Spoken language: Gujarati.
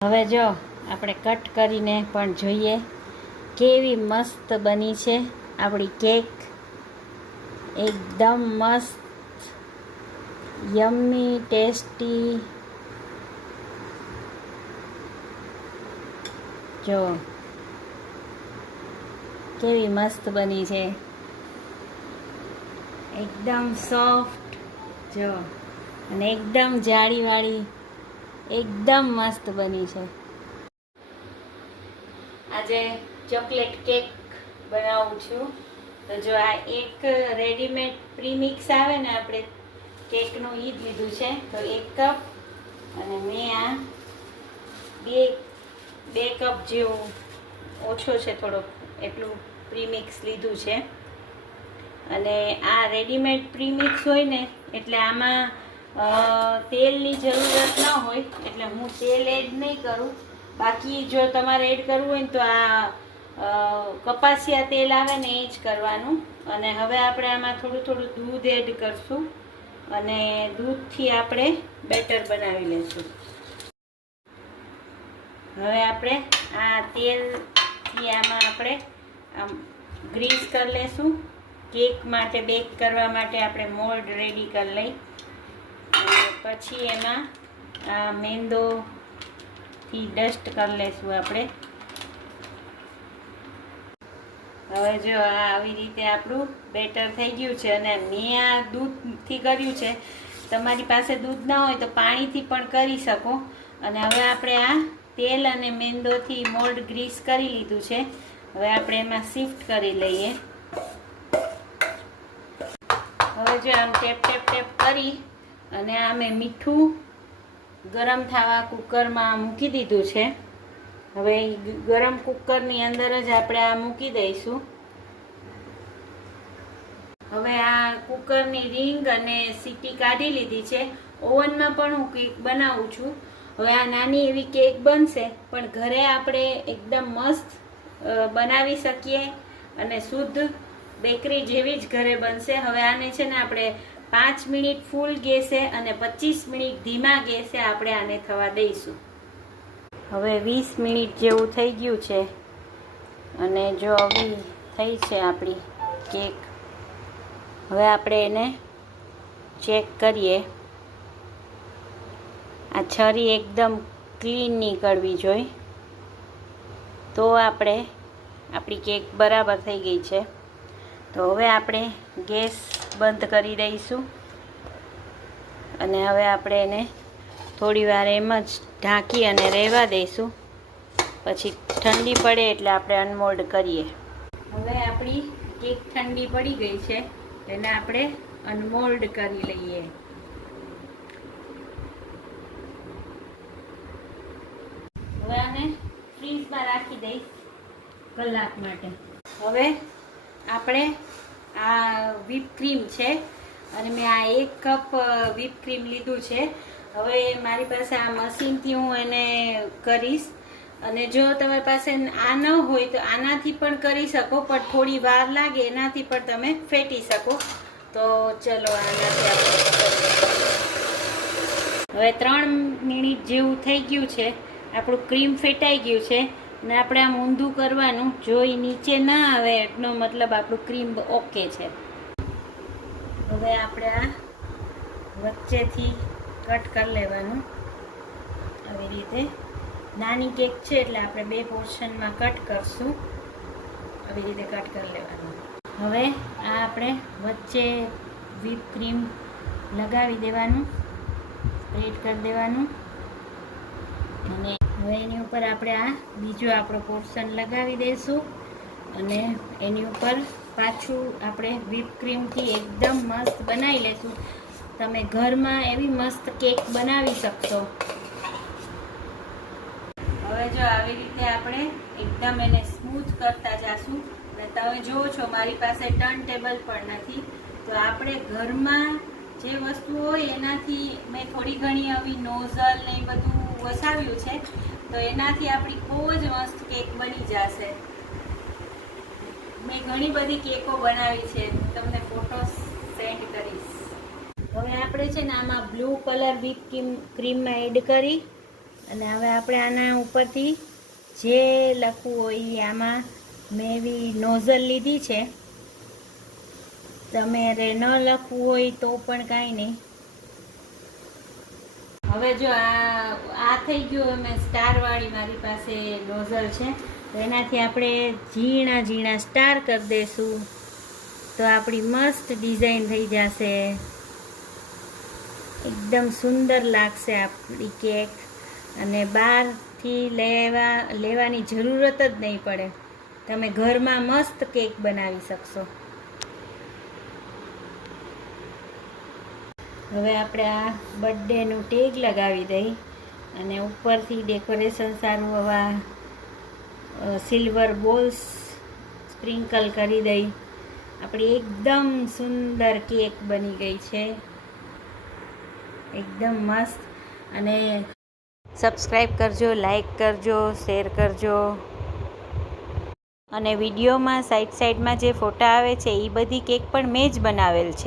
હવે જો આપણે કટ કરીને પણ જોઈએ કેવી મસ્ત બની છે આપણી કેક. એકદમ મસ્ત યમ્મી ટેસ્ટી. જો કેવી મસ્ત બની છે, એકદમ સોફ્ટ. જો અને એકદમ જાળીવાળી, એકદમ મસ્ત બની છે. આજે ચોકલેટ કેક બનાવું છું. તો જો આ એક રેડીમેડ પ્રીમિક્સ આવે ને આપણે કેકનું ઈ જ લીધું છે. તો 1 કપ અને મેં આ બે કપ જેવું, ઓછો છે થોડોક, એટલું પ્રીમિક્સ લીધું છે. અને આ રેડીમેડ પ્રીમિક્સ હોય ને એટલે આમાં તેલની જરૂરત ન હોય, એટલે હું તેલ એડ નહીં કરું. બાકી જો તમારે એડ કરવું હોય ને તો આ કપાસિયા તેલ આવે ને એ જ કરવાનું. અને હવે આપણે આમાં થોડું થોડું દૂધ એડ કરશું અને દૂધથી આપણે બેટર બનાવી લઈશું. હવે આપણે આ તેલથી આમાં આપણે આમ ગ્રીસ કરી લઈશું. કેક માટે બેક કરવા માટે આપણે મોલ્ડ રેડી કરી લઈ, અને પછી એમાં આ મેંદોથી ડસ્ટ કરી લઈશું આપણે. હવે જો આ આવી રીતે આપણું બેટર થઈ ગયું છે. અને મેં આ દૂધથી કર્યું છે. તમારી પાસે દૂધ ના હોય તો પાણીથી પણ કરી શકો. અને હવે આપણે આ તેલ અને મેંદોથી મોલ્ડ ગ્રીસ કરી લીધું છે. હવે આપણે એમાં શિફ્ટ કરી લઈએ. હવે જો આમ ટેપ ટેપ ટેપ કરી અને આ મેં મીઠું ગરમ થવા કુકરમાં મૂકી દીધું છે. હવે ગરમ કુકરની અંદર જ આપણે આ મૂકી દઈશું. હવે આ કુકરની રિંગ અને સીટી કાઢી લીધી છે. ઓવનમાં પણ હું કેક બનાવું છું. હવે આ નાની એવી કેક બનશે, પણ ઘરે આપણે એકદમ મસ્ત બનાવી શકીએ અને શુદ્ધ બેકરી જેવી જ ઘરે બનશે. હવે આને છે ને આપણે 5 મિનિટ ફૂલ ગેસે અને 25 મિનિટ ધીમા ગેસે આપણે આને થવા દઈશું. હવે 20 મિનિટ જેવું થઈ ગયું છે અને જો આવી થઈ છે આપણી કેક. હવે આપણે એને ચેક કરીએ. આ છરી એકદમ ક્લીન નીકળવી જોઈએ, તો આપણી કેક બરાબર થઈ ગઈ છે. તો હવે આપણે ગેસ બંધ કરી દઈશું અને હવે આપણે એને થોડી વાર એમ જ ઢાંકી અને રહેવા દઈશું. પછી ઠંડી પડે એટલે આપણે અનમોલ્ડ કરીએ. હવે આપણી કેક ઠંડી પડી ગઈ છે, એને આપણે અનમોલ્ડ કરી લઈએ. હવે આને ફ્રીઝમાં રાખી દઈશ કલાક માટે. હવે આપણે આ વ્હીપ ક્રીમ છે અને મેં આ 1 કપ વ્હીપ ક્રીમ લીધું છે. હવે મારી પાસે આ મશીનથી હું એને કરીશ. અને જો તમારી પાસે આ ન હોય તો આનાથી પણ કરી શકો, પણ થોડી વાર લાગે, એનાથી પણ તમે ફેટી શકો. તો ચલો આનાથી આપણે હવે 3 મિનિટ જેવું થઈ ગયું છે. આપણું ક્રીમ ફેટાઈ ગયું છે ને આપણે આમ ઊંધું કરવાનું. જો એ નીચે ના આવે એનો મતલબ આપણું ક્રીમ ઓકે છે. હવે આપણે આ વચ્ચેથી કટ કરી લેવાનું. આવી રીતે નાની કેક છે એટલે આપણે 2 પોર્શનમાં કટ કરશું. આવી રીતે કટ કરી લેવાનું. હવે આ આપણે વચ્ચે વ્હીપ ક્રીમ લગાવી દેવાનું, સ્પ્રેડ કરી દેવાનું. અને હવે એની ઉપર આપણે આ બીજો આપણો પોર્શન લગાવી દઈશું અને એની ઉપર પાછું આપણે વ્હીપ ક્રીમથી એકદમ મસ્ત બનાવી લઈશું. તમે ઘરમાં એવી મસ્ત કેક બનાવી શકશો. હવે જો આવી રીતે આપણે એકદમ એને સ્મૂથ કરતા જાશું. અને તમે જુઓ છો મારી પાસે ટર્ન ટેબલ પણ નથી, તો આપણે ઘરમાં જે વસ્તુ હોય એનાથી મેં થોડી ઘણી આવી નોઝલ ને એ બધું વસાવ્યું છે. તો એનાથી આપણી બહુ જ મસ્ત કેક બની જશે. મેં ઘણી બધી કેકો બનાવી છે, તમને ફોટોસ સેન્ડ કરીશ. હવે આપણે છે ને આમાં બ્લુ કલર વ્હીપ ક્રીમમાં એડ કરી અને હવે આપણે આના ઉપરથી જે લખવું હોય એ આમાં મેં એવી નોઝલ લીધી છે. તમારે ન લખવું હોય તો પણ કાંઈ નહીં. હવે જો આ થઈ ગયું. અમે સ્ટારવાળી મારી પાસે નોઝલ છે, તો એનાથી આપણે ઝીણા ઝીણા સ્ટાર કરી દઈશું તો આપણી મસ્ત ડિઝાઇન થઈ જશે. એકદમ સુંદર લાગશે આપણી કેક, અને બહારથી લેવાની જરૂરત જ નહીં પડે. તમે ઘરમાં મસ્ત કેક બનાવી શકશો. હવે આપણે આ બર્થડેનું ટેગ લગાવી દઈ અને ઉપરથી ડેકોરેશન સારું આવા સિલ્વર બોલ્સ સ્પ્રિંકલ કરી દઈ. આપણી એકદમ સુંદર કેક બની ગઈ છે, એકદમ મસ્ત. અને સબસ્ક્રાઈબ કરજો, લાઈક કરજો, શેર કરજો. અને વિડીયોમાં સાઈડમાં જે ફોટા આવે છે એ બધી કેક પણ મેં જ બનાવેલ છે.